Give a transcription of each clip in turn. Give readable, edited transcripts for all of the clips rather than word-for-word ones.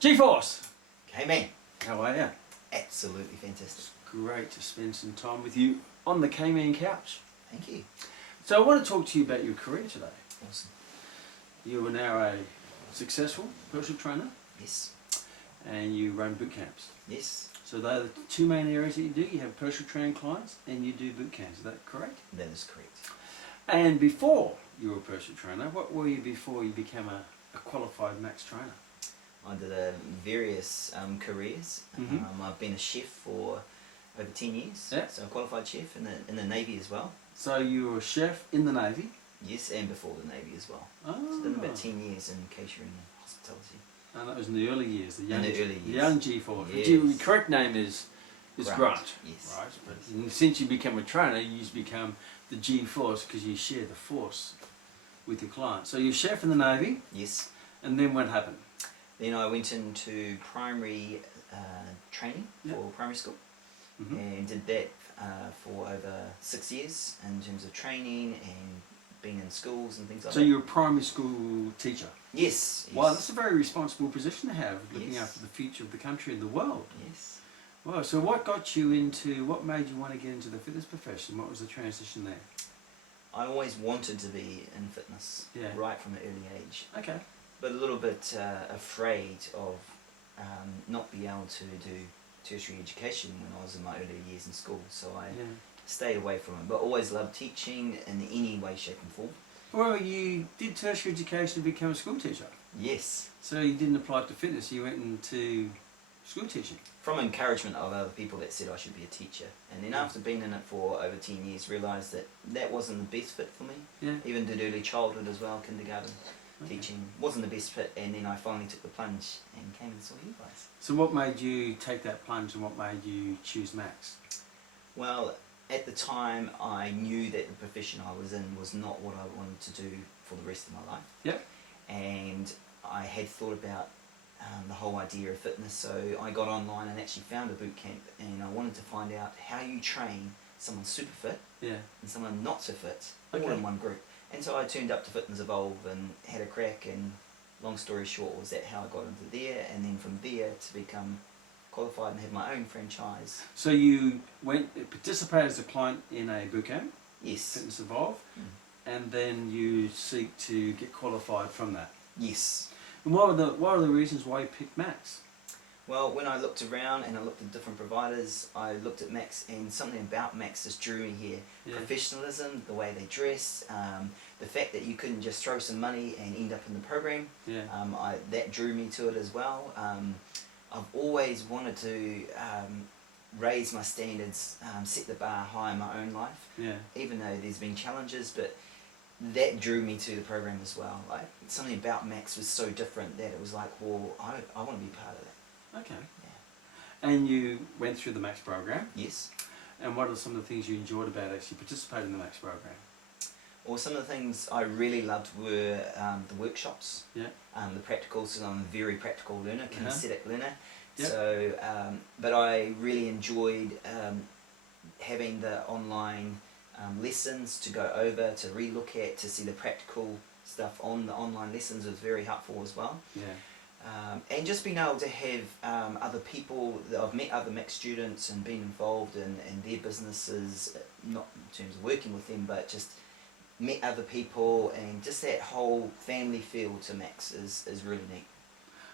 G-Force! Hey man, How are you? absolutely fantastic. It's great to spend some time with you on the K-Man couch. Thank you. So I want to talk to you about your career today. Awesome. You are now a successful personal trainer Yes. and you run boot camps. Yes. So they're the two main areas that you do. You have personal training clients and you do boot camps. Is that correct? That is correct. And before you were a personal trainer, what were you before you became a qualified max trainer? I did various careers. I've been a chef for over 10 years. Yeah. So a qualified chef in the Navy as well. So you were a chef in the Navy? Yes, and before the Navy as well. Oh. So done about 10 years in catering and hospitality. And that was in the early years, the early years. young G-Force. Yes. The correct name is Grant. Yes. Right? But since you become a trainer, you just become the G-Force because you share the force with your client. So you're chef in the Navy, Yes. and then what happened? Then I went into primary training for primary school. And did that for over 6 years in terms of training and being in schools and things like that. So you're a primary school teacher? Yes. Wow, that's a very responsible position to have, looking Yes. after the future of the country and the world. Yes. Wow, so what made you want to get into the fitness profession? What was the transition there? I always wanted to be in fitness, right from an early age. Okay. But a little bit afraid of not being able to do tertiary education when I was in my early years in school, so I stayed away from it. But always loved teaching in any way, shape and form. Well, you did tertiary education to become a school teacher. Yes. So you didn't apply to fitness, you went into school teaching. From encouragement of other people that said I should be a teacher. And then after being in it for over 10 years, realised that that wasn't the best fit for me. Yeah. Even did early childhood as well, kindergarten. Teaching wasn't the best fit, and then I finally took the plunge and came and saw you guys. So what made you take that plunge and what made you choose Max? Well, at the time I knew that the profession I was in was not what I wanted to do for the rest of my life. Yep. And I had thought about the whole idea of fitness, so I got online and actually found a boot camp, and I wanted to find out how you train someone super fit and someone not so fit all in one group. And so I turned up to Fitness Evolve and had a crack, and long story short was that how I got into there, and then from there to become qualified and have my own franchise. So you participated as a client in a bootcamp? Yes. Fitness Evolve, and then you seek to get qualified from that? Yes. And what are the reasons why you picked Max? Well, when I looked around and I looked at different providers, I looked at Max, and something about Max just drew me here. Professionalism, the way they dress, the fact that you couldn't just throw some money and end up in the program, that drew me to it as well. I've always wanted to raise my standards, set the bar high in my own life, even though there's been challenges, but that drew me to the program as well. Like, something about Max was so different that it was like, well, I want to be part of that. Okay. Yeah. And you went through the Max program? Yes. And what are some of the things you enjoyed about actually participating in the Max program? Well, some of the things I really loved were the workshops, the practicals, so I'm a very practical learner, kinesthetic learner. So, but I really enjoyed having the online lessons to go over, to re-look at, to see the practical stuff on the online lessons was very helpful as well. And just being able to have other people, I've met other Max students and been involved in their businesses, not in terms of working with them, but just met other people, and just that whole family feel to Max is really neat.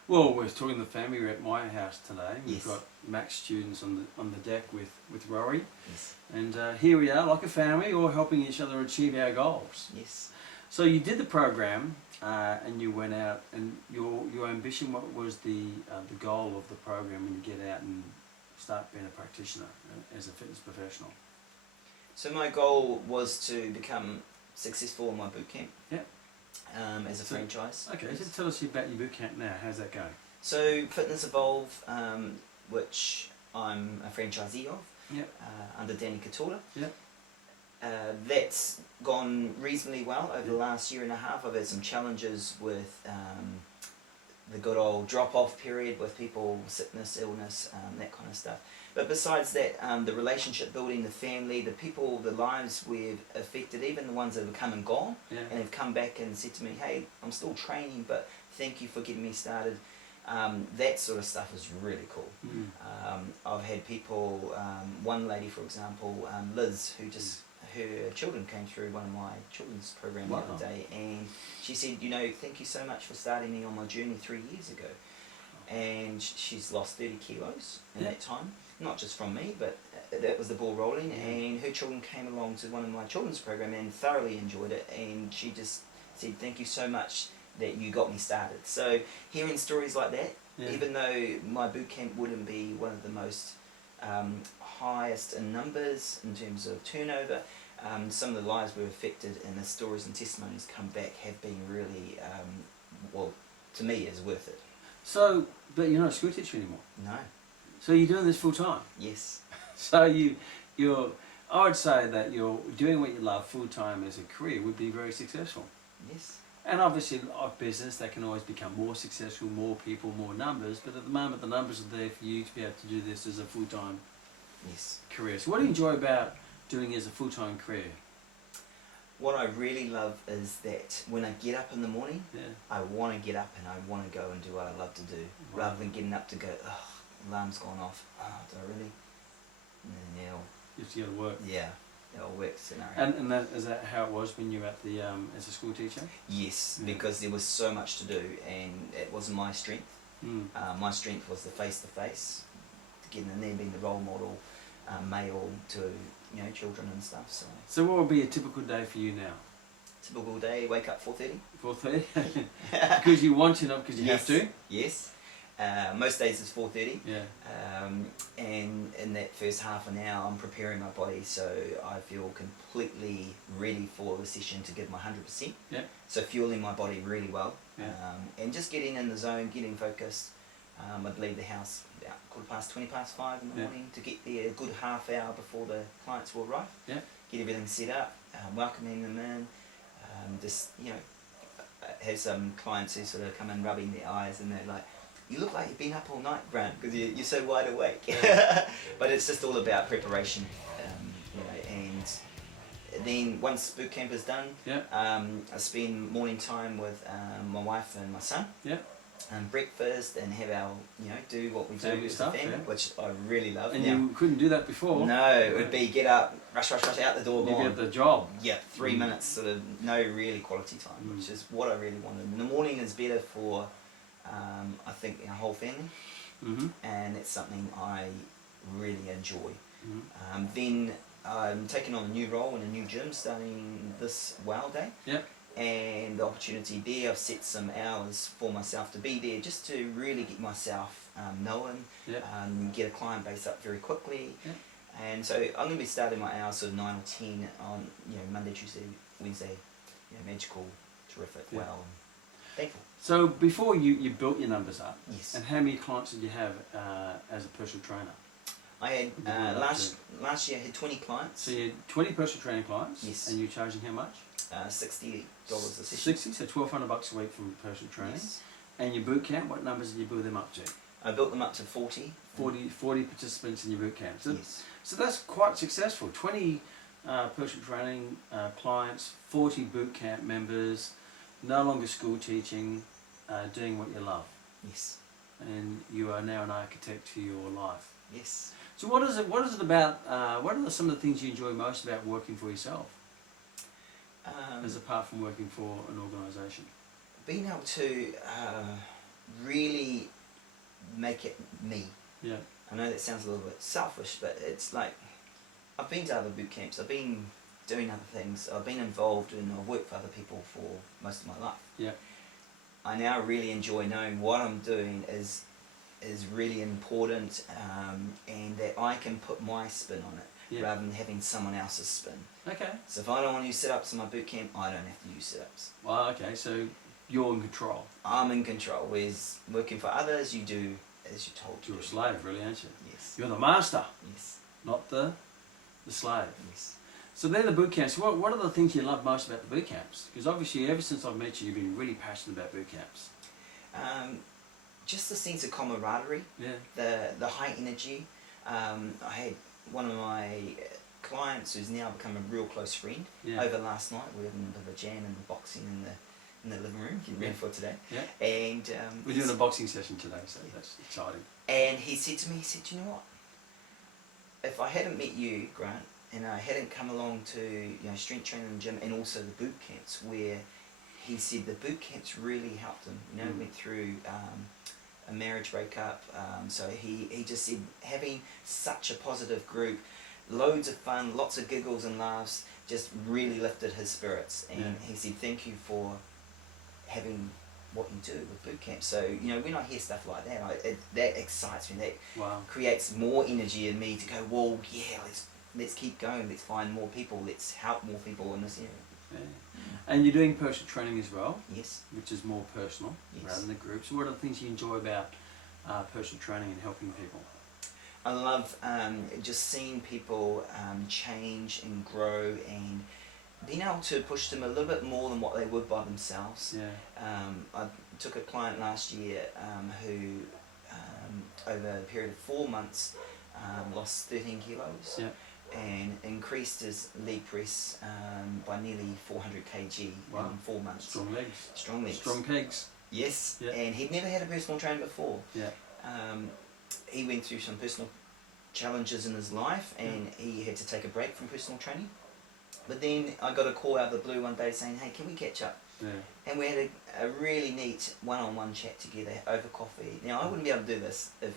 Well, we're talking the family. We're at my house today. We've got Max students on the deck with Rory, and here we are like a family, all helping each other achieve our goals. Yes. So you did the program, and you went out, and your ambition. What was the goal of the program when you get out and start being a practitioner as a fitness professional? So my goal was to become successful in my bootcamp. As a franchise. Okay, so tell us about your bootcamp now. How's that going? So Fitness Evolve, which I'm a franchisee of, under Danny Katola. That's gone reasonably well over the last year and a half. I've had some challenges with the good old drop-off period with people, sickness, illness, that kind of stuff. But besides that, the relationship building, the family, the people, the lives we've affected, even the ones that have come and gone, and have come back and said to me, hey, I'm still training, but thank you for getting me started. that sort of stuff is really cool. Mm. I've had people, one lady for example, Liz, who just, her children came through one of my children's program the other day, and she said, you know, thank you so much for starting me on my journey 3 years ago. And she's lost 30 kilos in that time, not just from me, but that was the ball rolling, and her children came along to one of my children's program and thoroughly enjoyed it, and she just said, thank you so much that you got me started. So hearing stories like that, even though my boot camp wouldn't be one of the most highest in numbers in terms of turnover, some of the lives were affected, and the stories and testimonies come back have been really, well, to me, is worth it. So, but you're not a school teacher anymore? No. So you're doing this full time? Yes. So you're, I would say that you're doing what you love full time as a career would be very successful. Yes. And obviously, a business that can always become more successful, more people, more numbers. But at the moment, the numbers are there for you to be able to do this as a full time career. So what do you enjoy about doing it as a full time career? What I really love is that when I get up in the morning, I want to get up and I want to go and do what I love to do, rather than getting up to go, oh, alarm's gone off, oh, do I really? And then You have to go to work. Yeah, it'll work scenario. And is that how it was when you were at the as a school teacher? Yes, because there was so much to do, and it wasn't my strength. My strength was the face-to-face, getting in there, being the role model, male to children and stuff. So what would be a typical day for you now? Typical day, wake up 4:30. 4:30. Because you want to, not because you have to. Yes. Most days it's 4:30. Yeah. And in that first half an hour, I'm preparing my body so I feel completely ready for the session to give my 100%. Yeah. So fueling my body really well. Yeah. And just getting in the zone, getting focused. I'd leave the house about 5:15 in the morning to get there a good half hour before the clients will arrive. Yeah. Get everything set up, welcoming them in. Just have some clients who sort of come in rubbing their eyes and they're like, you look like you've been up all night, Grant, because you're so wide awake. But it's just all about preparation, and then once boot camp is done, I spend morning time with my wife and my son. Yeah. And breakfast and have our, do what we do as a family, which I really love. And you couldn't do that before? No, it would be get up, rush out the door, you get the job. Yeah, 3 minutes, sort of no really quality time, which is what I really wanted. And the morning is better for, I think, our whole family, and it's something I really enjoy. Then I'm taking on a new role in a new gym starting this WOW Day. Yeah. And the opportunity there, I've set some hours for myself to be there just to really get myself known, get a client base up very quickly. And so I'm going to be starting my hours sort of 9 or 10 on Monday, Tuesday, Wednesday. Magical, terrific, well, thankful. So before you built your numbers up, yes. And how many clients did you have as a personal trainer? I had last year I had 20 clients. So you had 20 personal training clients. Yes. And you're charging how much? $60 a session. 60, so $1,200 a week from personal training. Yes. And your boot camp, what numbers did you build them up to? I built them up to 40. 40 participants in your boot camp. So, yes. So that's quite successful. 20 personal training clients, 40 boot camp members, no longer school teaching, doing what you love. Yes. And you are now an architect to your life. Yes. So what is it about, what are some of the things you enjoy most about working for yourself? As apart from working for an organisation? Being able to really make it me. Yeah. I know that sounds a little bit selfish, but it's like, I've been to other boot camps, I've been doing other things, I've been involved and I've worked for other people for most of my life. Yeah. I now really enjoy knowing what I'm doing is really important, and that I can put my spin on it. Yeah. Rather than having someone else's spin. Okay. So if I don't want to use sit-ups in my boot camp, I don't have to use sit-ups. Well, okay, so you're in control. I'm in control. Whereas working for others, you do as you're told to. You're a slave, really, aren't you? Yes. You're the master. Yes. Not the slave. Yes. So they're the boot camps. What are the things you love most about the boot camps? Because obviously, ever since I've met you, you've been really passionate about boot camps. Just the sense of camaraderie. Yeah. The high energy. I had one of my clients who's now become a real close friend over last night. We were having a bit of a jam in the boxing and in the living room, getting ready for today. Yeah. And we're doing a boxing session today, so that's exciting. And he said to me, you know what? If I hadn't met you, Grant, and I hadn't come along to strength training in the gym and also the boot camps, where he said the boot camps really helped him. Went through a marriage breakup, so he just said having such a positive group, loads of fun, lots of giggles and laughs, just really lifted his spirits. And he said thank you for having what you do with boot camp. So when I hear stuff like that, that excites me. That creates more energy in me to go, well, yeah, let's keep going. Let's find more people. Let's help more people in this area. Yeah. And you're doing personal training as well. Yes. Which is more personal rather than the groups. What are the things you enjoy about personal training and helping people? I love just seeing people change and grow and being able to push them a little bit more than what they would by themselves. Yeah. I took a client last year who, over a period of 4 months, lost 13 kilos. Yeah. And increased his leg press by nearly 400 kg in 4 months. Strong legs. Strong legs. Strong pegs. Yes. Yeah. And he'd never had a personal trainer before. Yeah. He went through some personal challenges in his life, and he had to take a break from personal training. But then I got a call out of the blue one day saying, hey, can we catch up? Yeah. And we had a really neat one-on-one chat together over coffee. Now, I wouldn't be able to do this if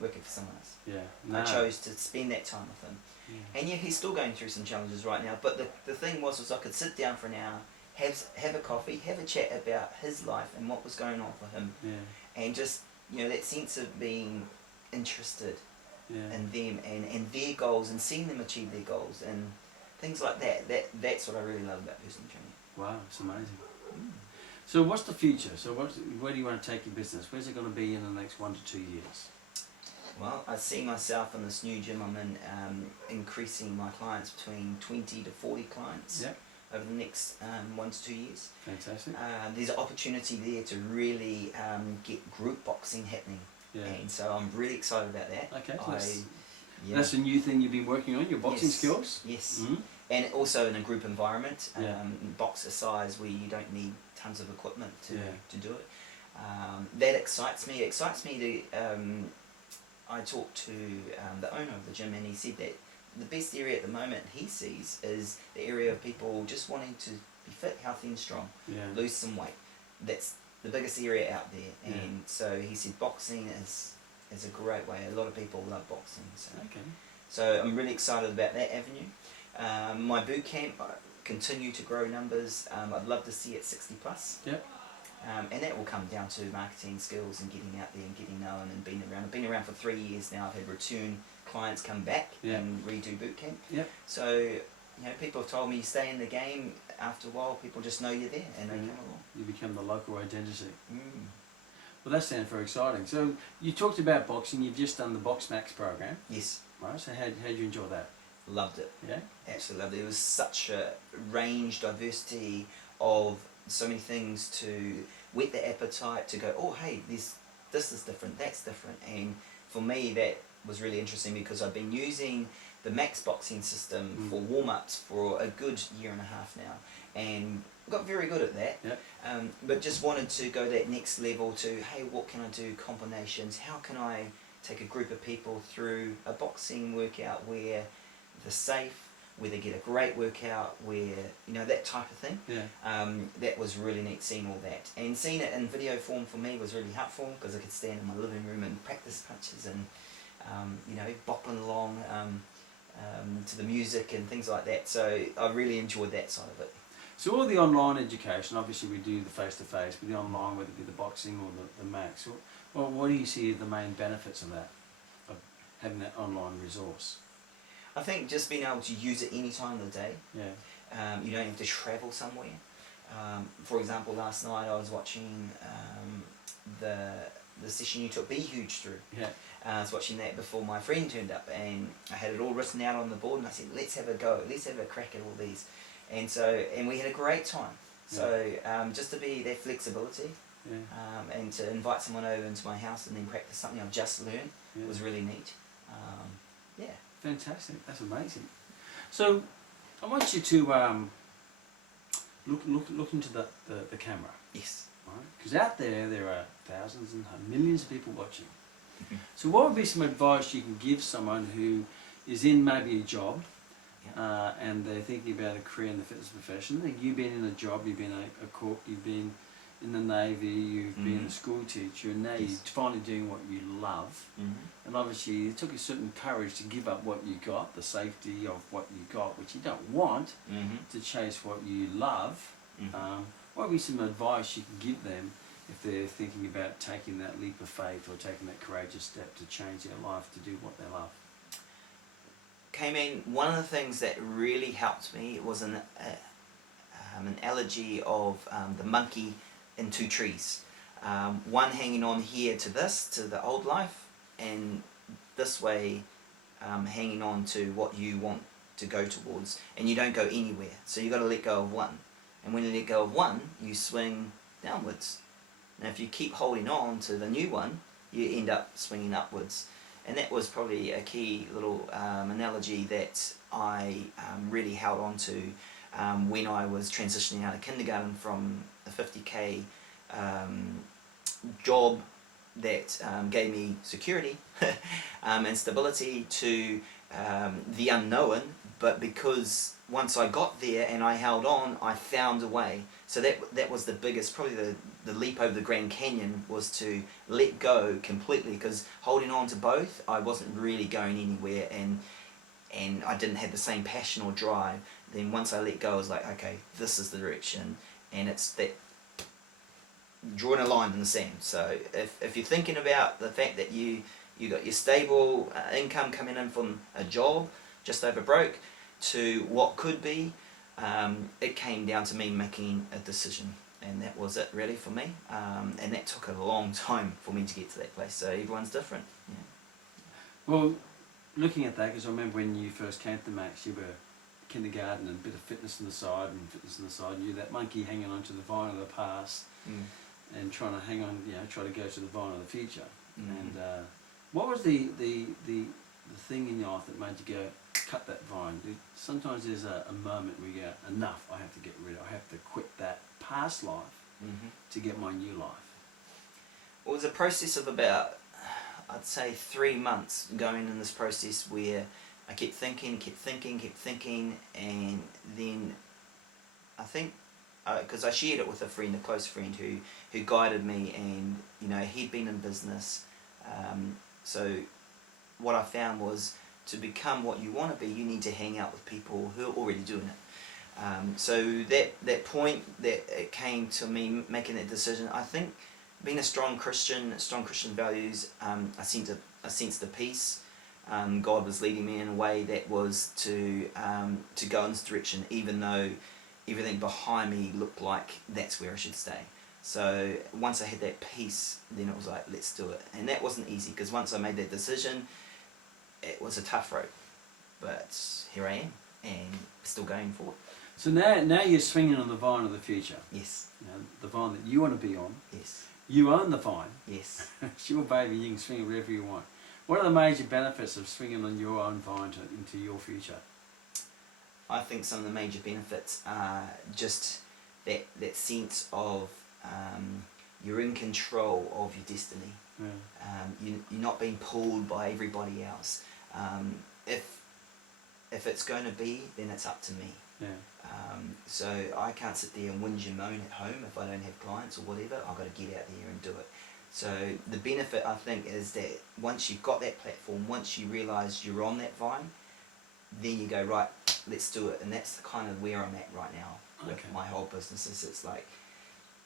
working for someone else. Yeah. No. I chose to spend that time with him. Yeah. And yeah, he's still going through some challenges right now, but the thing was I could sit down for an hour, have a coffee, have a chat about his life and what was going on for him. Yeah. And just, that sense of being interested in them and their goals and seeing them achieve their goals and things like that. That's what I really love about personal training. Wow, it's amazing. So what's the future? So where do you want to take your business? Where's it going to be in the next 1 to 2 years? Well, I see myself in this new gym I'm in increasing my clients between 20 to 40 clients over the next 1 to 2 years. Fantastic. There's an opportunity there to really get group boxing happening. Yeah. And so I'm really excited about that. Okay, that's a new thing you've been working on, your boxing skills? Yes. Mm-hmm. And also in a group environment, boxer size where you don't need tons of equipment to do it. That excites me. It excites me to... I talked to the owner of the gym, and he said that the best area at the moment he sees is the area of people just wanting to be fit, healthy and strong, lose some weight. That's the biggest area out there. And so he said boxing is a great way. A lot of people love boxing. So I'm really excited about that avenue. My boot camp, I continue to grow numbers. I'd love to see it 60 plus. Yep. And that will come down to marketing skills and getting out there and getting known and being around. I've been around for 3 years now. I've had return clients come back and redo boot camp. Yep. So, people have told me you stay in the game. After a while, people just know you're there and they come along. You become the local identity. Well, that sounds very exciting. So, you talked about boxing. You've just done the Box Max program. Yes. Right. So, how did you enjoy that? Loved it. Yeah. Absolutely loved it. It was such a range, diversity of so many things to whet the appetite to go, oh hey, this is different, that's different. And for me that was really interesting because I've been using the Max boxing system for warm-ups for a good 1.5 years now and got very good at that. Yep. But just wanted to go that next level to, hey, what can I do, combinations, how can I take a group of people through a boxing workout where they're safe, where they get a great workout, where, that type of thing. Yeah. That was really neat seeing all that. And seeing it in video form for me was really helpful because I could stand in my living room and practice punches and, bopping along to the music and things like that. So I really enjoyed that side of it. So all the online education, obviously we do the face-to-face, but the online, whether it be the boxing or the Max, what do you see the main benefits of that, of having that online resource? I think just being able to use it any time of the day. Yeah. You don't have to travel somewhere. For example, last night I was watching the session you took Be Huge through. Yeah. I was watching that before my friend turned up, and I had it all written out on the board, and I said, let's have a go, let's have a crack at all these. And we had a great time. So just to be that flexibility, and to invite someone over into my house and then practice something I've just learned was really neat. Yeah. Fantastic, that's amazing. So I want you to look into the camera. Yes. Right? Because out there are thousands and millions of people watching. So what would be some advice you can give someone who is in maybe a job, and they're thinking about a career in the fitness profession? Like you've been in a job, you've been a cook, you've been in the Navy, you've been a school teacher, and now you're finally doing what you love. And obviously it took a certain courage to give up what you got, the safety of what you got, which you don't want, to chase what you love. What would be some advice you can give them if they're thinking about taking that leap of faith or taking that courageous step to change their life to do what they love? Came one of the things that really helped me was an analogy of the monkey in two trees. One hanging on here to the old life, and this way hanging on to what you want to go towards, and you don't go anywhere. So you've got to let go of one. And when you let go of one, you swing downwards. Now if you keep holding on to the new one, you end up swinging upwards. And that was probably a key little analogy that I really held on to when I was transitioning out of kindergarten from a 50k job that gave me security and stability to the unknown, but because once I got there and I held on, I found a way. So that was the biggest, probably the leap over the Grand Canyon, was to let go completely, because holding on to both, I wasn't really going anywhere, and I didn't have the same passion or drive. Then once I let go, I was like, okay, this is the direction, and it's that drawing a line in the sand. So if you're thinking about the fact that you got your stable income coming in from a job, just over broke, to what could be, it came down to me making a decision, and that was it really for me, and that took a long time for me to get to that place. So everyone's different. Well, looking at that, because I remember when you first came to Max, you were kindergarten and a bit of fitness on the side, and you that monkey hanging onto the vine of the past, and trying to hang on, try to go to the vine of the future. And what was the thing in your life that made you go, cut that vine? Sometimes there's a moment where you go, enough, I have to get rid of, I have to quit that past life to get my new life. Well, it was a process of about, I'd say 3 months going in this process where I kept thinking, and then I think, because I shared it with a friend, a close friend who guided me, and he'd been in business, so what I found was, to become what you want to be, you need to hang out with people who are already doing it. So that point that it came to me making that decision, I think being a strong Christian values, I sensed the peace. God was leading me in a way that was to go in this direction, even though everything behind me looked like that's where I should stay. So once I had that peace, then it was like, let's do it. And that wasn't easy, because once I made that decision, it was a tough road, but here I am, and still going forward. So now you're swinging on the vine of the future. Yes. The vine that you want to be on. Yes. You own the vine. Yes. It's your baby, you can swing it wherever you want. What are the major benefits of swinging on your own vine into your future? I think some of the major benefits are just that sense of you're in control of your destiny. You're not being pulled by everybody else. If it's going to be, then it's up to me. So I can't sit there and whinge and moan at home if I don't have clients or whatever. I've got to get out there and do it. So the benefit, I think, is that once you've got that platform, once you realise you're on that vine, then you go, right, let's do it. And that's kind of where I'm at right now with my whole businesses. It's like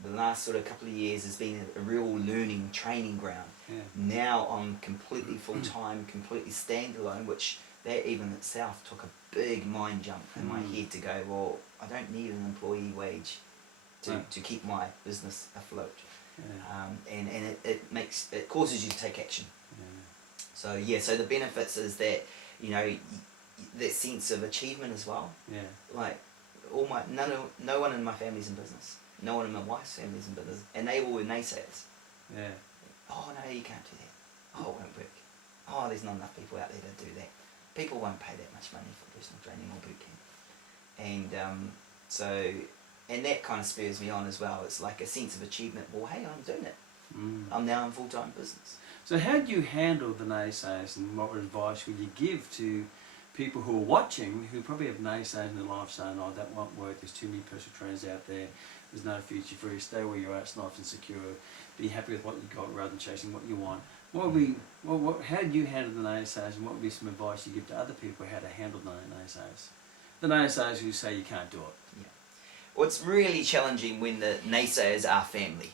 the last sort of couple of years has been a real learning training ground. Now I'm completely full-time, completely standalone, which that even itself took a big mind jump in my head to go, well, I don't need an employee wage to keep my business afloat. And it causes you to take action. So so the benefits is that, that sense of achievement as well. Like no one in my family's in business. No one in my wife's family's in business, and they all were naysayers. Oh no, you can't do that. Oh, it won't work. Oh, there's not enough people out there to do that. People won't pay that much money for personal training or bootcamp. And so and that kind of spurs me on as well. It's like a sense of achievement. Well, hey, I'm doing it. I'm now in full-time business. So how do you handle the naysayers, and what advice would you give to people who are watching, who probably have naysayers in their life saying, oh, that won't work, there's too many personal trainers out there, there's no future for you, stay where you're at, it's nice and secure, be happy with what you got rather than chasing what you want. What would be, how do you handle the naysayers, and what would be some advice you give to other people how to handle the naysayers? The naysayers who say you can't do it. Yeah. Well, it's really challenging when the naysayers are family,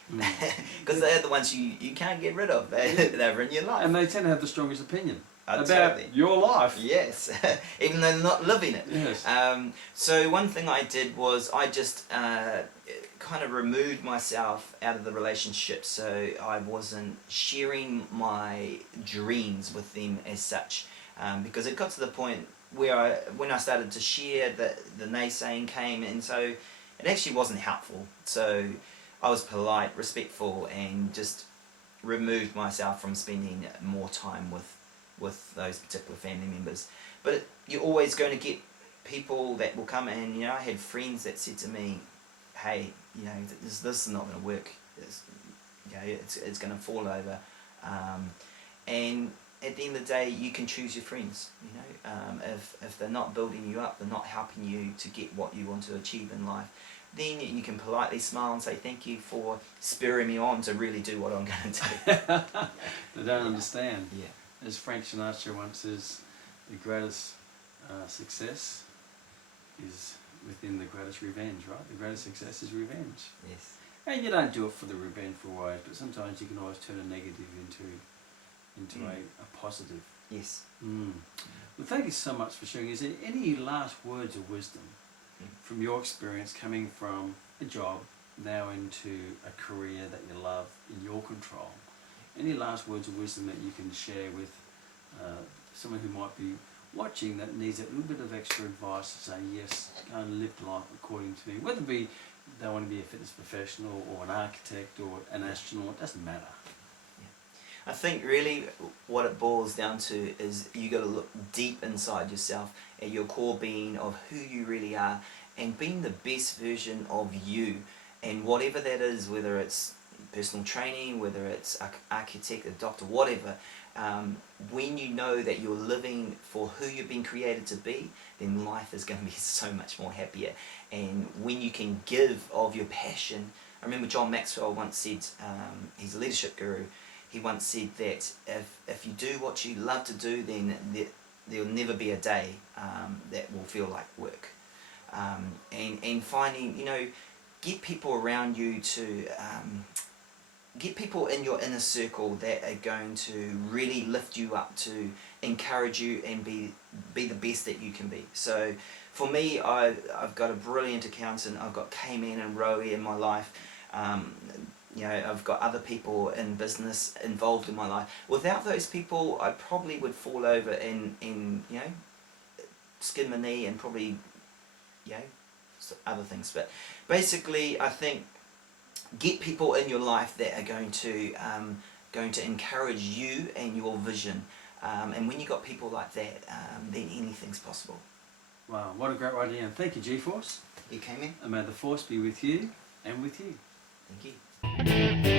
because they're the ones you can't get rid of. They're in your life. And they tend to have the strongest opinion about totally. your life. Yes, even though they're not living it. Yes. So one thing I did was I just kind of removed myself out of the relationship, so I wasn't sharing my dreams with them as such, because it got to the point where when I started to share, the naysaying came, and so it actually wasn't helpful. So I was polite, respectful, and just removed myself from spending more time with those particular family members. But you're always going to get people that will come in. You know, I had friends that said to me, hey, you know, this is not going to work. It's going to fall over. And at the end of the day, you can choose your friends. You know, if they're not building you up, they're not helping you to get what you want to achieve in life, then you can politely smile and say thank you for spurring me on to really do what I'm going to do. They don't understand. Yeah. As Frank Sinatra once says, the greatest success is within the greatest revenge, right? The greatest success is revenge. Yes. And you don't do it for the revengeful ways, but sometimes you can always turn a negative into a positive. Yes. Well, thank you so much for sharing. Is there any last words of wisdom from your experience coming from a job now into a career that you love in your control? Any last words of wisdom that you can share with someone who might be watching that needs a little bit of extra advice to say, yes, go and live life according to me, whether it be they want to be a fitness professional or an architect or an astronaut, it doesn't matter. I think really what it boils down to is you got to look deep inside yourself at your core being of who you really are, and being the best version of you, and whatever that is, whether it's personal training, whether it's architect, a doctor, whatever, when you know that you're living for who you've been created to be, then life is going to be so much more happier. And when you can give of your passion, I remember John Maxwell once said, he's a leadership guru, he once said that if you do what you love to do, then there'll never be a day that will feel like work. And finding, you know, get people around you to, get people in your inner circle that are going to really lift you up, to encourage you and be the best that you can be. So for me, I've got a brilliant accountant, I've got K-Man and Rowie in my life. You know, I've got other people in business involved in my life. Without those people, I probably would fall over and you know, skin my knee and probably, you know, other things. But basically, I think get people in your life that are going to encourage you and your vision. And when you got people like that, then anything's possible. Wow, what a great idea. And thank you, G-Force. You came in. And may the force be with you and with you. Thank you.